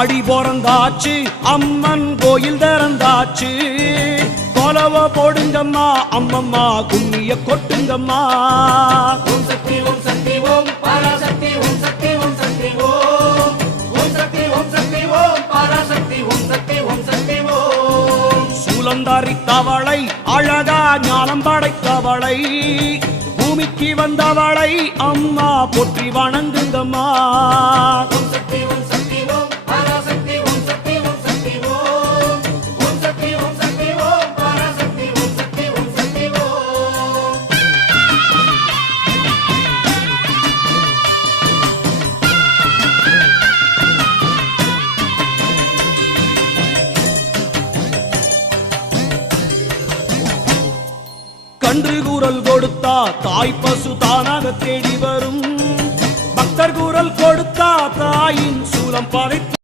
ஆடி பிறந்தாச்சு அம்மன் கோயில் திறந்தாச்சு கொலவ போடுங்கம்மா அம்மம்மா கும்மிய கொட்டுங்கம்மா ஓம் சக்தி ஓம் சக்தி ஓம் பராசக்தி ஓம் சக்தி ஓம் சக்தி ஓம் ஓம் சக்தி ஓம் சக்தி ஓம் பராசக்தி ஓம் சக்தி ஓம் சக்தி ஓம் சூலந்தாரி தவளை அழகா ஞானம் படைத்தவளை பூமிக்கு வந்தவளை அம்மா போற்றி வணங்குங்கம்மா ஓம் சக்தி ஓம் சக்தி ஓம் பராசக்தி ஓம் சக்தி ஓம் சக்தி ஓம் ஓம் சக்தி ஓம் சக்தி ஓம் பராசக்தி ஓம் சக்தி ஓம் சக்தி ஓம் கன்று கூறல் கொடுத்தா தாய் பசு தானாக தேடி வரும் பக்தர் கூறல் கொடுத்தா தாயின் சூலம் படைத்து